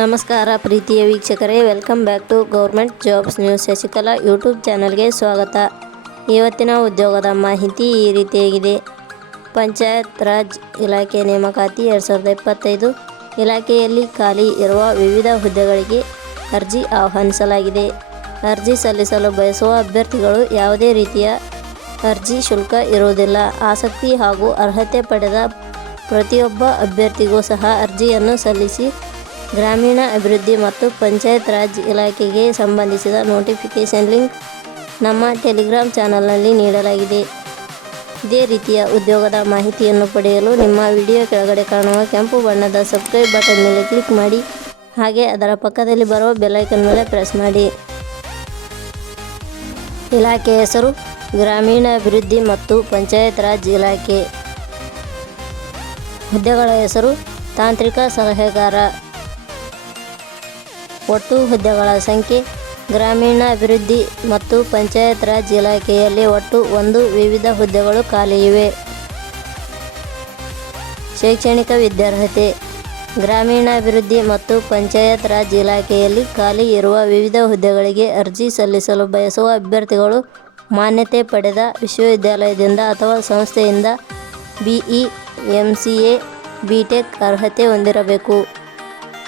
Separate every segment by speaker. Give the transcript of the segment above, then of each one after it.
Speaker 1: ನಮಸ್ಕಾರ ಪ್ರೀತಿಯ ವೀಕ್ಷಕರೇ welcome back to government jobs news Shashikala YouTube ಚಾನಲ್ಗೆ ಸ್ವಾಗತ. ಇವತ್ತಿನ ಉದ್ಯೋಗದ ಮಾಹಿತಿ ಈ ರೀತಿಯಾಗಿದೆ ಪಂಚಾಯತ್ ರಾಜ್ ಇಲಾಖೆ ನೇಮಕಾತಿ ಎರಡು ಸಾವಿರದ ಇಪ್ಪತ್ತೈದು ಇಲಾಖೆಯಲ್ಲಿ ಖಾಲಿ ಇರುವ ವಿವಿಧ ಹುದ್ದೆಗಳಿಗೆ ಅರ್ಜಿ ಆಹ್ವಾನಿಸಲಾಗಿದೆ. ಅರ್ಜಿ ಸಲ್ಲಿಸಲು ಬಯಸುವ ಅಭ್ಯರ್ಥಿಗಳು ಯಾವುದೇ ರೀತಿಯ ಅರ್ಜಿ ಶುಲ್ಕ ಇರುವುದಿಲ್ಲ. ಆಸಕ್ತಿ ಹಾಗೂ ಅರ್ಹತೆ ಪಡೆದ ಪ್ರತಿಯೊಬ್ಬ ಅಭ್ಯರ್ಥಿಗೂ ಸಹ ಅರ್ಜಿಯನ್ನು ಸಲ್ಲಿಸಿ ಗ್ರಾಮೀಣ ಅಭಿವೃದ್ಧಿ ಮತ್ತು ಪಂಚಾಯತ್ ರಾಜ್ ಇಲಾಖೆಗೆ ಸಂಬಂಧಿಸಿದ ನೋಟಿಫಿಕೇಷನ್ ಲಿಂಕ್ ನಮ್ಮ ಟೆಲಿಗ್ರಾಮ್ ಚಾನಲ್ನಲ್ಲಿ ನೀಡಲಾಗಿದೆ. ಇದೇ ರೀತಿಯ ಉದ್ಯೋಗದ ಮಾಹಿತಿಯನ್ನು ಪಡೆಯಲು ನಿಮ್ಮ ವಿಡಿಯೋ ಕೆಳಗಡೆ ಕಾಣುವ ಕೆಂಪು ಬಣ್ಣದ ಸಬ್ಸ್ಕ್ರೈಬ್ ಬಟನ್ ಮೇಲೆ ಕ್ಲಿಕ್ ಮಾಡಿ, ಹಾಗೆ ಅದರ ಪಕ್ಕದಲ್ಲಿ ಬರುವ ಬೆಲ್ಲೈಕನ್ ಮೇಲೆ ಪ್ರೆಸ್ ಮಾಡಿ. ಇಲಾಖೆ ಹೆಸರು ಗ್ರಾಮೀಣ ಅಭಿವೃದ್ಧಿ ಮತ್ತು ಪಂಚಾಯತ್ ರಾಜ್ ಇಲಾಖೆ. ಹುದ್ದೆಗಳ ಹೆಸರು ತಾಂತ್ರಿಕ ಸಲಹೆಗಾರ. ಒಟ್ಟು ಹುದ್ದೆಗಳ ಸಂಖ್ಯೆ, ಗ್ರಾಮೀಣಾಭಿವೃದ್ಧಿ ಮತ್ತು ಪಂಚಾಯತ್ ರಾಜ್ ಇಲಾಖೆಯಲ್ಲಿ ಒಟ್ಟು ಒಂದು ವಿವಿಧ ಹುದ್ದೆಗಳು ಖಾಲಿ ಇವೆ. ಶೈಕ್ಷಣಿಕ ವಿದ್ಯಾರ್ಹತೆ, ಗ್ರಾಮೀಣಾಭಿವೃದ್ಧಿ ಮತ್ತು ಪಂಚಾಯತ್ ರಾಜ್ ಇಲಾಖೆಯಲ್ಲಿ ಖಾಲಿ ಇರುವ ವಿವಿಧ ಹುದ್ದೆಗಳಿಗೆ ಅರ್ಜಿ ಸಲ್ಲಿಸಲು ಬಯಸುವ ಅಭ್ಯರ್ಥಿಗಳು ಮಾನ್ಯತೆ ಪಡೆದ ವಿಶ್ವವಿದ್ಯಾಲಯದಿಂದ ಅಥವಾ ಸಂಸ್ಥೆಯಿಂದ B E M C A B tech ಅರ್ಹತೆ ಹೊಂದಿರಬೇಕು.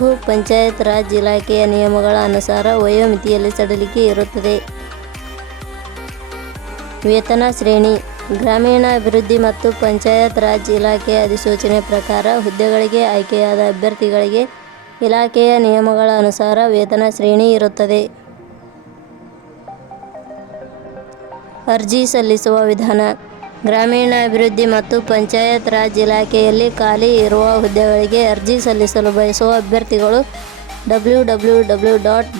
Speaker 1: ಪಂಚಾಯತ್ ರಾಜ್ ಇಲಾಖೆಯ ನಿಯಮಗಳ ಅನುಸಾರ ವಯೋಮಿತಿಯಲ್ಲಿ ಸಡಿಲಿಕೆ ಇರುತ್ತದೆ. ವೇತನ ಶ್ರೇಣಿ, ಗ್ರಾಮೀಣಾಭಿವೃದ್ಧಿ ಮತ್ತು ಪಂಚಾಯತ್ ರಾಜ್ ಇಲಾಖೆಯ ಅಧಿಸೂಚನೆ ಪ್ರಕಾರ ಹುದ್ದೆಗಳಿಗೆ ಆಯ್ಕೆಯಾದ ಅಭ್ಯರ್ಥಿಗಳಿಗೆ ಇಲಾಖೆಯ ನಿಯಮಗಳ ಅನುಸಾರ ವೇತನ ಶ್ರೇಣಿ ಇರುತ್ತದೆ. ಅರ್ಜಿ ಸಲ್ಲಿಸುವ ವಿಧಾನ ಗ್ರಾಮೀಣಾಭಿವೃದ್ಧಿ ಮತ್ತು ಪಂಚಾಯತ್ ರಾಜ್ ಇಲಾಖೆಯಲ್ಲಿ ಖಾಲಿ ಇರುವ ಹುದ್ದೆಗಳಿಗೆ ಅರ್ಜಿ ಸಲ್ಲಿಸಲು ಬಯಸುವ ಅಭ್ಯರ್ಥಿಗಳು W W W dot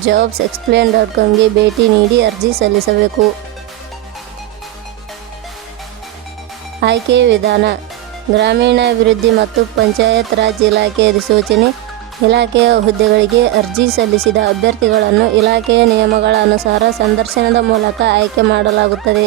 Speaker 1: explain dot ಕಾಮ್ಗೆ ಭೇಟಿ ನೀಡಿ ಅರ್ಜಿ ಸಲ್ಲಿಸಬೇಕು. ಆಯ್ಕೆ ವಿಧಾನ, ಗ್ರಾಮೀಣಾಭಿವೃದ್ಧಿ ಮತ್ತು ಪಂಚಾಯತ್ ರಾಜ್ ಇಲಾಖೆ ಅಧಿಸೂಚನೆ, ಇಲಾಖೆಯ ಹುದ್ದೆಗಳಿಗೆ ಅರ್ಜಿ ಸಲ್ಲಿಸಿದ ಅಭ್ಯರ್ಥಿಗಳನ್ನು ಇಲಾಖೆಯ ನಿಯಮಗಳ ಅನುಸಾರ ಸಂದರ್ಶನದ ಮೂಲಕ ಆಯ್ಕೆ ಮಾಡಲಾಗುತ್ತದೆ.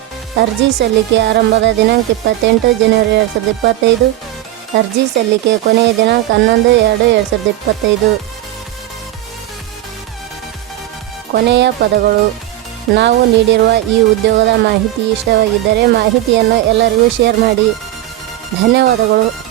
Speaker 1: ಅರ್ಜಿ ಸಲ್ಲಿಕೆ ಆರಂಭದ ದಿನಾಂಕ ಇಪ್ಪತ್ತೆಂಟು ಜನವರಿ ಎರಡು ಸಾವಿರದ ಇಪ್ಪತ್ತೈದು. ಅರ್ಜಿ ಸಲ್ಲಿಕೆ ಕೊನೆಯ ದಿನಾಂಕ ಹನ್ನೊಂದು ಎರಡು ಎರಡು ಸಾವಿರದ ಇಪ್ಪತ್ತೈದು. ಕೊನೆಯ ಪದಗಳು. ನಾವು ನೀಡಿರುವ ಈ ಉದ್ಯೋಗದ ಮಾಹಿತಿ ಇಷ್ಟವಾಗಿದ್ದರೆ ಮಾಹಿತಿಯನ್ನು ಎಲ್ಲರಿಗೂ ಶೇರ್ ಮಾಡಿ. ಧನ್ಯವಾದಗಳು.